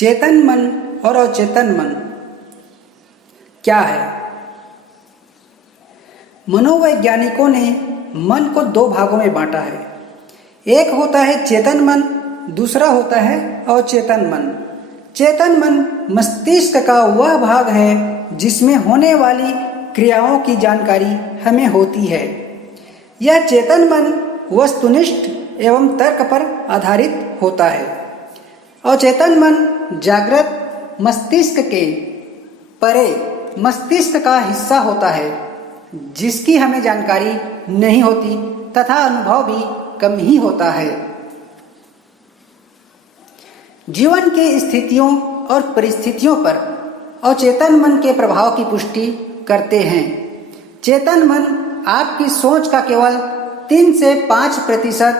चेतन मन और अचेतन मन क्या है? मनोवैज्ञानिकों ने मन को दो भागों में बांटा है। एक होता है चेतन मन, दूसरा होता है अचेतन मन। चेतन मन मस्तिष्क का वह भाग है जिसमें होने वाली क्रियाओं की जानकारी हमें होती है। यह चेतन मन वस्तुनिष्ठ एवं तर्क पर आधारित होता है। अचेतन मन जागृत मस्तिष्क के परे मस्तिष्क का हिस्सा होता है जिसकी हमें जानकारी नहीं होती तथा अनुभव भी कम ही होता है। जीवन के स्थितियों और परिस्थितियों पर अचेतन मन के प्रभाव की पुष्टि करते हैं। चेतन मन आपकी सोच का केवल 3 से 5%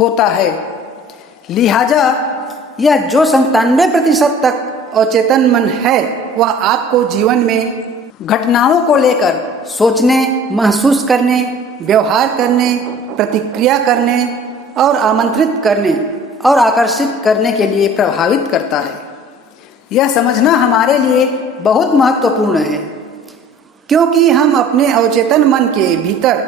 होता है। लिहाजा यह जो 97% तक अचेतन मन है वह आपको जीवन में घटनाओं को लेकर सोचने, महसूस करने, व्यवहार करने, प्रतिक्रिया करने और आमंत्रित करने और आकर्षित करने के लिए प्रभावित करता है। यह समझना हमारे लिए बहुत महत्वपूर्ण है क्योंकि हम अपने अवचेतन मन के भीतर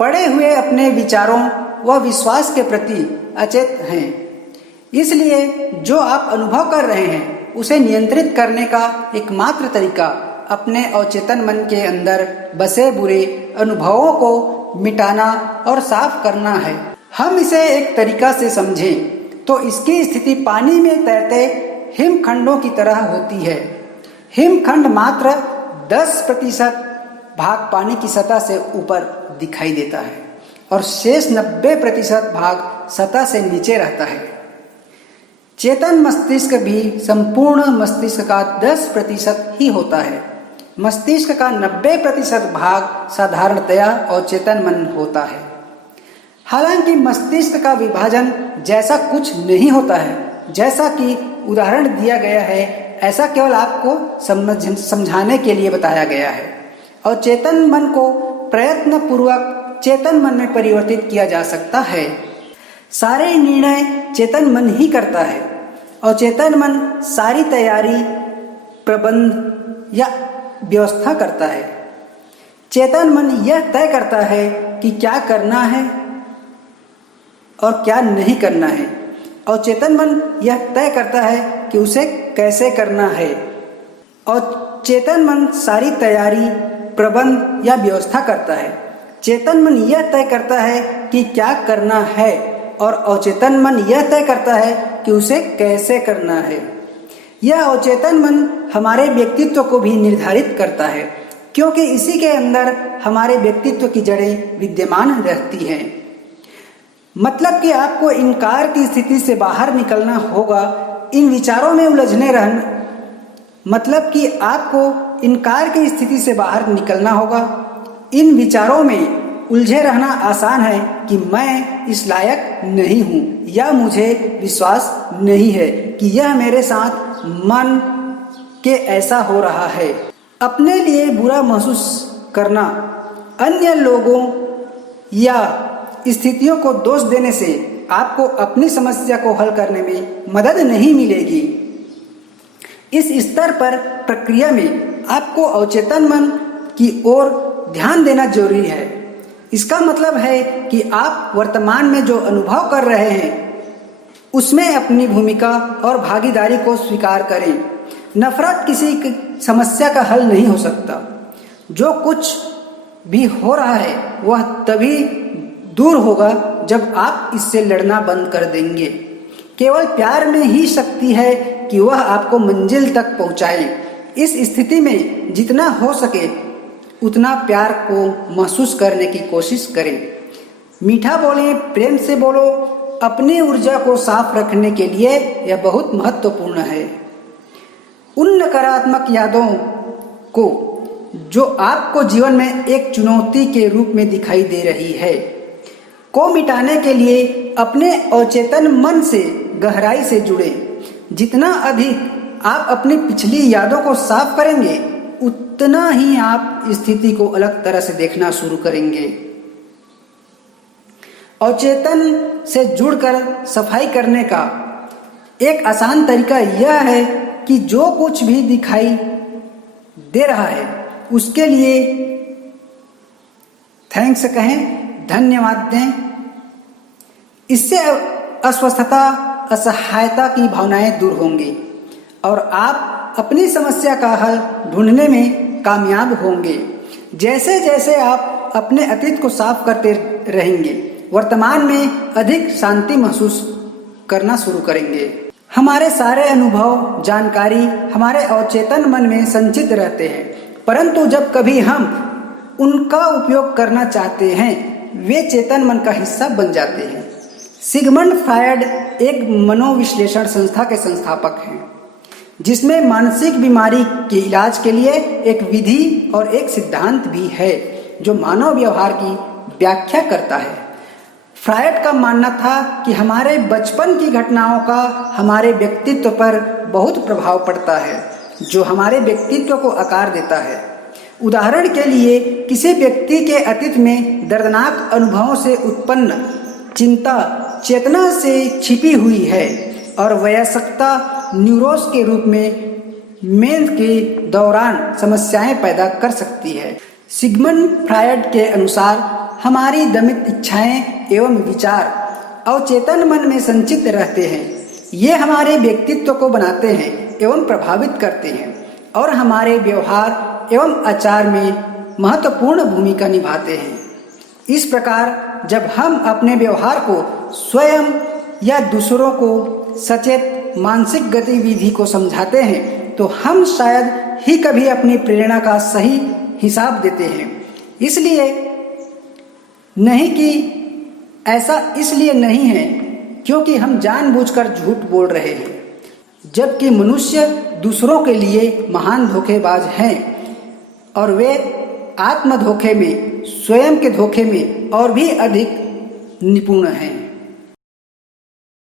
पड़े हुए अपने विचारों व विश्वास के प्रति अचेत हैं। इसलिए जो आप अनुभव कर रहे हैं उसे नियंत्रित करने का एकमात्र तरीका अपने अवचेतन मन के अंदर बसे बुरे अनुभवों को मिटाना और साफ करना है। हम इसे एक तरीका से समझें तो इसकी स्थिति पानी में तैरते हिमखंडों की तरह होती है। हिमखंड मात्र 10% भाग पानी की सतह से ऊपर दिखाई देता है और शेष 90% भाग सतह से नीचे रहता है। चेतन मस्तिष्क भी संपूर्ण मस्तिष्क का 10% ही होता है। मस्तिष्क का 90% भाग साधारणतया अचेतन मन होता है। हालांकि मस्तिष्क का विभाजन जैसा कुछ नहीं होता है जैसा कि उदाहरण दिया गया है, ऐसा केवल आपको समझाने के लिए बताया गया है। और चेतन मन को प्रयत्न पूर्वक चेतन मन में परिवर्तित किया जा सकता है। सारे निर्णय चेतन मन ही करता है और चेतन मन सारी तैयारी, प्रबंध या व्यवस्था करता है। चेतन मन यह तय करता है कि क्या करना है और क्या नहीं करना है और चेतन मन यह तय करता है कि उसे कैसे करना है। और चेतन मन सारी तैयारी, प्रबंध या व्यवस्था करता है। चेतन मन यह तय करता है कि क्या करना है और अवचेतन मन यह तय करता है कि उसे कैसे करना है। यह अवचेतन मन हमारे व्यक्तित्व को भी निर्धारित करता है क्योंकि इसी के अंदर हमारे व्यक्तित्व की जड़ें विद्यमान रहती हैं। मतलब कि आपको इनकार की स्थिति से बाहर निकलना होगा, इन विचारों में उलझने रहना मतलब कि आपको इनकार की स्थिति से बाहर निकलना होगा। इन विचारों में उलझे रहना आसान है कि मैं इस लायक नहीं हूँ या मुझे विश्वास नहीं है कि यह मेरे साथ मन के ऐसा हो रहा है। अपने लिए बुरा महसूस करना, अन्य लोगों या स्थितियों को दोष देने से आपको अपनी समस्या को हल करने में मदद नहीं मिलेगी। इस स्तर पर प्रक्रिया में आपको अवचेतन मन की ओर ध्यान देना जरूरी है। इसका मतलब है कि आप वर्तमान में जो अनुभव कर रहे हैं उसमें अपनी भूमिका और भागीदारी को स्वीकार करें। नफरत किसी समस्या का हल नहीं हो सकता। जो कुछ भी हो रहा है वह तभी दूर होगा जब आप इससे लड़ना बंद कर देंगे। केवल प्यार में ही शक्ति है कि वह आपको मंजिल तक पहुंचाए। इस स्थिति में जितना हो सके उतना प्यार को महसूस करने की कोशिश करें। मीठा बोलें, प्रेम से बोलो। अपनी ऊर्जा को साफ रखने के लिए यह बहुत महत्वपूर्ण है। उन नकारात्मक यादों को जो आपको जीवन में एक चुनौती के रूप में दिखाई दे रही है को मिटाने के लिए अपने अवचेतन मन से गहराई से जुड़े। जितना अधिक आप अपनी पिछली यादों को साफ करेंगे उतना ही आप स्थिति को अलग तरह से देखना शुरू करेंगे। अवचेतन से जुड़कर सफाई करने का एक आसान तरीका यह है कि जो कुछ भी दिखाई दे रहा है उसके लिए थैंक्स कहें, धन्यवाद दें। इससे अस्वस्थता, असहायता की भावनाएं दूर होंगी और आप अपनी समस्या का हल ढूंढने में कामयाब होंगे। जैसे जैसे आप अपने अतीत को साफ करते रहेंगे, वर्तमान में अधिक शांति महसूस करना शुरू करेंगे। हमारे सारे अनुभव, जानकारी हमारे अवचेतन मन में संचित रहते हैं, परंतु जब कभी हम उनका उपयोग करना चाहते हैं, वे चेतन मन का हिस्सा बन जाते हैं। सिगमंड फ्रायड एक मनोविश्लेषण संस्था के संस्थापक हैं, जिसमें मानसिक बीमारी के इलाज के लिए एक विधि और एक सिद्धांत भी है जो मानव व्यवहार की व्याख्या करता है। फ्रायड का मानना था कि हमारे बचपन की घटनाओं का हमारे व्यक्तित्व पर बहुत प्रभाव पड़ता है, जो हमारे व्यक्तित्व को आकार देता है। उदाहरण के लिए, किसी व्यक्ति के अतीत में दर्दनाक अनुभवों से उत्पन्न चिंता चेतना से छिपी हुई है और वयस्कता न्यूरोस के रूप में मेंस के दौरान समस्याएं पैदा कर सकती है। सिगमंड फ्रायड के अनुसार हमारी दमित इच्छाएं एवं विचार अवचेतन मन में संचित रहते हैं। ये हमारे व्यक्तित्व को बनाते हैं एवं प्रभावित करते हैं और हमारे व्यवहार एवं आचार में महत्वपूर्ण भूमिका निभाते हैं। इस प्रकार जब हम अपने व्यवहार को स्वयं या दूसरों को सचेत मानसिक गतिविधि को समझाते हैं, तो हम शायद ही कभी अपनी प्रेरणा का सही हिसाब देते हैं। इसलिए नहीं कि ऐसा इसलिए नहीं है क्योंकि हम जानबूझकर झूठ बोल रहे हैं, जबकि मनुष्य दूसरों के लिए महान धोखेबाज हैं और वे आत्म धोखे में, स्वयं के धोखे में और भी अधिक निपुण हैं।